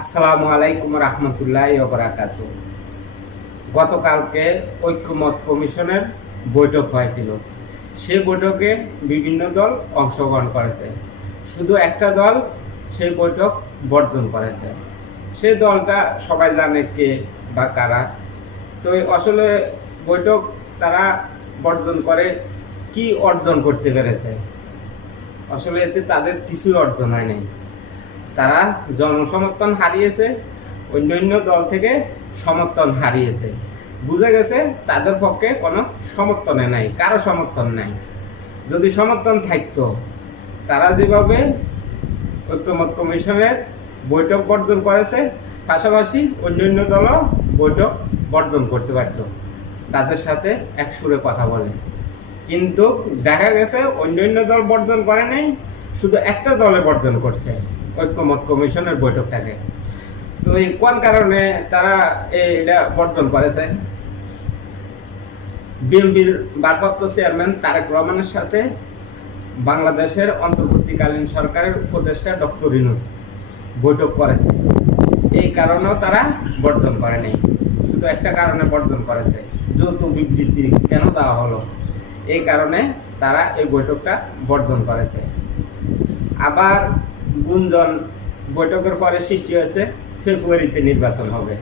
আসসালামু আলাইকুম রহমতুল্লাহ বরাকাত গতকালকে ঐক্যমত কমিশনের বৈঠক হয়েছিল। সেই বৈঠকে বিভিন্ন দল অংশগ্রহণ করেছে। শুধু একটা দল সেই বৈঠক বর্জন করেছে। সেই দলটা সবাই জানে কে বা কারা। তো আসলে বৈঠক তারা বর্জন করে কি অর্জন করতে পেরেছে? আসলে এতে তাদের কিছুই অর্জন হয় নাই। তারা জনসমর্থন হারিয়েছে, অন্যান্য দল থেকে সমর্থন হারিয়েছে। বুঝে গেছে তাদের পক্ষে কোনো সমর্থনে নাই, কারও সমর্থন নাই। যদি সমর্থন থাকতো, তারা যেভাবে ঐক্যমত কমিশনের বৈঠক বর্জন করেছে, পাশাপাশি অন্যান্য দলও বৈঠক বর্জন করতে পারত। তাদের সাথে এক সুরে কথা বলে। কিন্তু দেখা গেছে অন্যান্য দল বর্জন করে নাই, শুধু একটা দলে বর্জন করছে। ঐক্যমত কমিশনের বৈঠকটাকে তো এই কোন কারণে তারা এটা বর্জন করেছে? বিএনপির ভারপ্রাপ্ত চেয়ারম্যান তারেক রহমানের সাথে বাংলাদেশের অন্তর্বর্তীকালীন সরকারের উপদেষ্টা ডক্টর ইনুস বৈঠক করেছে। এই কারণেও তারা বর্জন করেনি। শুধু একটা কারণে বর্জন করেছে, যৌথ বিবৃতি কেন দেওয়া হলো? এই কারণে তারা এই বৈঠকটা বর্জন করেছে। আবার গুঞ্জন বৈঠকের পরে সৃষ্টি হয়েছে, ফেব্রুয়ারিতে নির্বাচন হবে।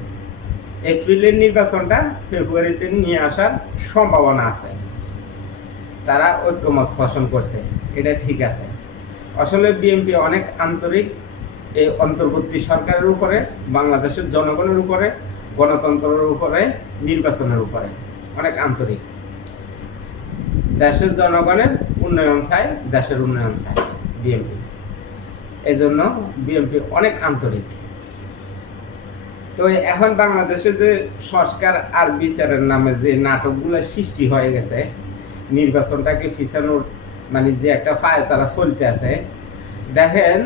এপ্রিলের নির্বাচনটা ফেব্রুয়ারিতে নিয়ে আসার সম্ভাবনা আছে। তারা ঐক্যমত পোষণ করছে, এটা ঠিক আছে। আসলে বিএনপি অনেক আন্তরিক এই অন্তর্বর্তী সরকারের উপরে, বাংলাদেশের জনগণের উপরে, গণতন্ত্রের উপরে, নির্বাচনের উপরে অনেক আন্তরিক। দেশের জনগণের উন্নয়ন চায়, দেশের উন্নয়ন চায় বিএনপি। এই জন্য বিএনপি অনেক আন্তরিক। তো এখন বাংলাদেশে যে সংস্কার আর বিচারের নামে যে নাটকগুলো সৃষ্টি হয়ে গেছে নির্বাচনটাকে ফিসানোর মানে যে একটা ফায় তারা চলতে আছে, দেখেন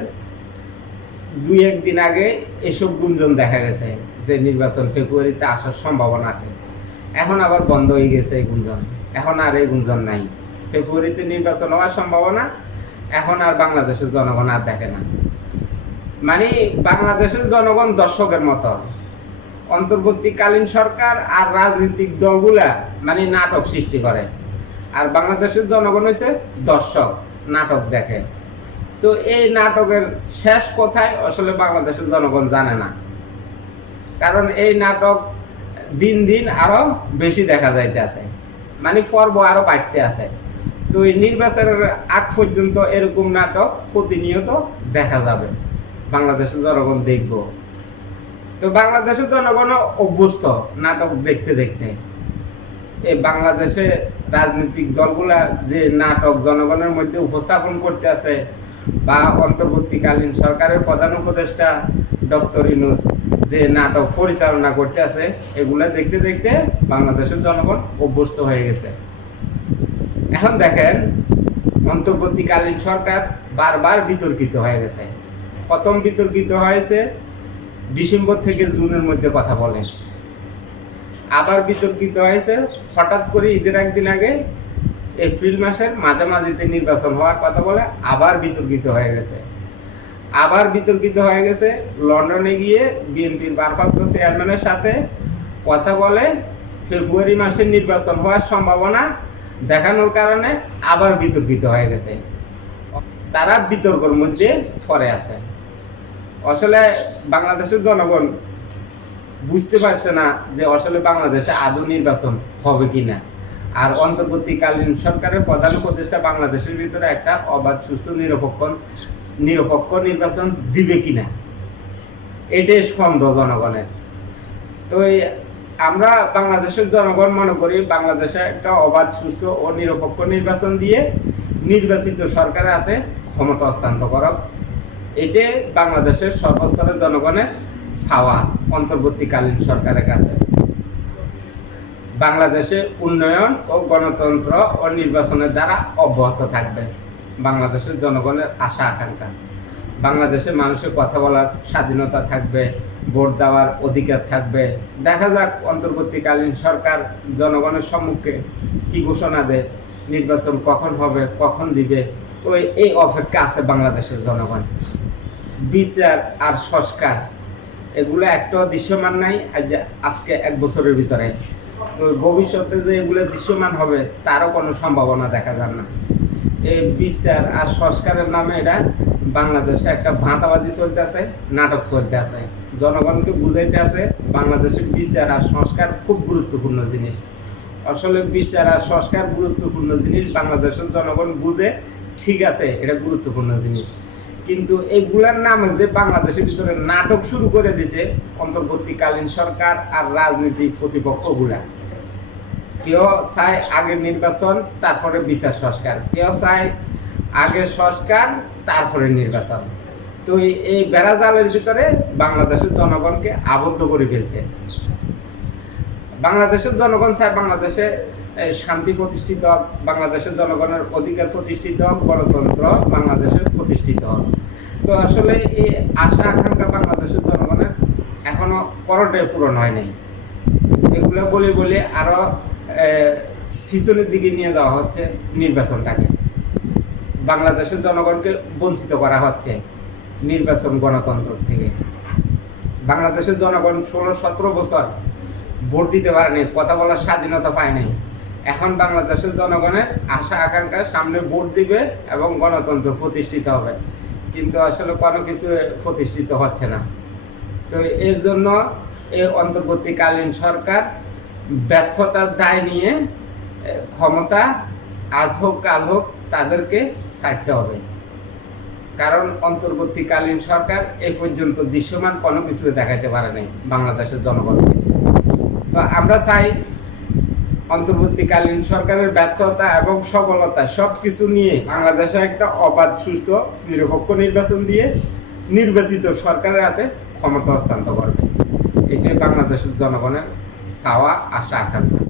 দুই একদিন আগে এসব গুঞ্জন দেখা গেছে যে নির্বাচন ফেব্রুয়ারিতে আসার সম্ভাবনা আছে। এখন আবার বন্ধ হয়ে গেছে এই গুঞ্জন। এখন আর এই গুঞ্জন নাই। ফেব্রুয়ারিতে নির্বাচন হওয়ার সম্ভাবনা এখন আর বাংলাদেশের জনগণ আর দেখে না। মানে বাংলাদেশের জনগণ দর্শকের মতো। অন্তর্বর্তীকালীন সরকার আর রাজনৈতিক দলগুলা মানে নাটক সৃষ্টি করে। আর বাংলাদেশের জনগণ হয়েছে দর্শক, নাটক দেখে। তো এই নাটকের শেষ কোথায় আসলে বাংলাদেশের জনগণ জানে না। কারণ এই নাটক দিন দিন আরও বেশি দেখা যাইতে আছে মানে পর্ব আরও বাড়তে আছে। তো এই নির্বাচনের আগ পর্যন্ত এরকম নাটক প্রতিনিয়ত দেখা যাবে। বাংলাদেশের জনগণ দেখব। তো বাংলাদেশের জনগণ অভ্যস্ত নাটক দেখতে দেখতে। এই বাংলাদেশে রাজনৈতিক দলগুলা যে নাটক জনগণের মধ্যে উপস্থাপন করতে আছে, বা অন্তর্বর্তীকালীন সরকারের প্রধান উপদেষ্টা ডক্টর ইনুস যে নাটক পরিচালনা করতে আছে, এগুলা দেখতে দেখতে বাংলাদেশের জনগণ অভ্যস্ত হয়ে গেছে। এখন দেখেন, অন্তর্বর্তীকালীন সরকার বারবার বিতর্কিত হয়ে গেছে। প্রথম বিতর্কিত হয়েছে, ডিসেম্বর থেকে জুনের মধ্যে কথা বলে আবার বিতর্কিত হয়েছে, হঠাৎ করে ঈদের একদিন আগে এপ্রিল মাসের মাঝামাঝিতে নির্বাচন হওয়ার কথা বলে আবার বিতর্কিত হয়ে গেছে। আবার বিতর্কিত হয়ে গেছে, লন্ডনে গিয়ে বিএনপির ভারপ্রাপ্ত চেয়ারম্যানের সাথে কথা বলে ফেব্রুয়ারি মাসের নির্বাচন হওয়ার সম্ভাবনা দেখানোর কারণে আবার বিতর্কিত হয়ে গেছে। তারা বিতর্কর মধ্যে পড়ে আছে। আসলে বাংলাদেশের জনগণ বুঝতে পারছে না যে আসলে বাংলাদেশে আদৌ নির্বাচন হবে কিনা। আর অন্তর্বর্তীকালীন সরকারের প্রধান উপদেষ্টা বাংলাদেশের ভিতরে একটা অবাধ সুস্থ নিরপেক্ষ নিরপেক্ষ নির্বাচন দিবে কিনা? এটাই সন্দেহ জনগণের। তো এই আমরা বাংলাদেশের জনগণ মনে করি বাংলাদেশে একটা অবাধ সুস্থ ও নিরপেক্ষ নির্বাচন দিয়ে নির্বাচিত সরকারের হাতে ক্ষমতা হস্তান্তর করা। এটি বাংলাদেশের সর্বস্তরের জনগণের ছাওয়া অন্তর্বর্তীকালীন সরকারের কাছে। বাংলাদেশে উন্নয়ন ও গণতন্ত্র ও নির্বাচনের দ্বারা অব্যাহত থাকবে। বাংলাদেশের জনগণের আশা আকাঙ্ক্ষা বাংলাদেশের মানুষের কথা বলার স্বাধীনতা থাকবে, ভোট দেওয়ার অধিকার থাকবে। দেখা যাক অন্তর্বর্তীকালীন সরকার জনগণের সম্মুখে কি ঘোষণা দেয়, নির্বাচন কখন হবে, কখন দিবে। তো এই অপেক্ষা আছে বাংলাদেশের জনগণ। বিচার আর সংস্কার, এগুলো একটাও দৃশ্যমান নাই আজ আজকে এক বছরের ভিতরে। ভবিষ্যতে যে এগুলো দৃশ্যমান হবে, তারও কোনো সম্ভাবনা দেখা যায় না। এই বিচার আর সংস্কারের নামে এটা বাংলাদেশে একটা ভাঁতাবাজি চলতে আছে, নাটক চলতে আছে। জনগণকে বুঝাইতে আছে, বাংলাদেশের বিচার আর সংস্কার খুব গুরুত্বপূর্ণ জিনিস। আসলে বিচার আর সংস্কার গুরুত্বপূর্ণ জিনিস, বাংলাদেশের জনগণ বুঝে ঠিক আছে, এটা গুরুত্বপূর্ণ জিনিস। কিন্তু এইগুলার নামে যে বাংলাদেশের ভিতরে নাটক শুরু করে দিছে অন্তর্বর্তীকালীন সরকার আর রাজনৈতিক প্রতিপক্ষগুলা। কেউ চায় আগের নির্বাচন, তারপরে বিচার সংস্কার। কেউ চায় আগে সংস্কার তারপরে নির্বাচন। তো এই- বেড়াজালের ভিতরে বাংলাদেশের জনগণকে আবদ্ধ করে ফেলছে। বাংলাদেশের জনগণ চায় বাংলাদেশে শান্তি প্রতিষ্ঠিত হোক বাংলাদেশের জনগণের অধিকার প্রতিষ্ঠিত হোক গণতন্ত্র বাংলাদেশের প্রতিষ্ঠিত হোক। তো আসলে এই আশা আকাঙ্ক্ষা বাংলাদেশের জনগণের এখনও করোটাই পূরণ হয় নাই। এগুলো বলে বলে আরও আহ, পিছনের দিকে নিয়ে যাওয়া হচ্ছে নির্বাচনটাকে। বাংলাদেশের জনগণকে বঞ্চিত করা হচ্ছে নির্বাচন গণতন্ত্র থেকে। বাংলাদেশের জনগণ ষোলো সতেরো বছর ভোট দিতে পারেনি, কথা বলার স্বাধীনতা পায়নি এখন বাংলাদেশের জনগণের আশা, আকাঙ্ক্ষা, সামনে ভোট দিবে এবং গণতন্ত্র প্রতিষ্ঠিত হবে। কিন্তু আসলে কোনো কিছু প্রতিষ্ঠিত হচ্ছে না। তো এর জন্য এই অন্তর্বর্তীকালীন সরকার ব্যর্থতার দায় নিয়ে ক্ষমতা আজ হোক, কাল হোক তাদেরকে ছাড়তে হবে। কারণ অন্তর্বর্তীকালীন সরকার এই পর্যন্ত দৃশ্যমান কোনো কিছু দেখাতে পারে নাই বাংলাদেশের জনগণকে। তো আমরা চাই অন্তর্বর্তীকালীন সরকারের ব্যর্থতা এবং সফলতা সব কিছু নিয়ে বাংলাদেশে একটা অবাধ সুস্থ নিরপেক্ষ নির্বাচন দিয়ে নির্বাচিত সরকারের হাতে ক্ষমতা হস্তান্তর করবে। এটাই বাংলাদেশের জনগণের চাওয়া, আশা, আকাঙ্ক্ষা।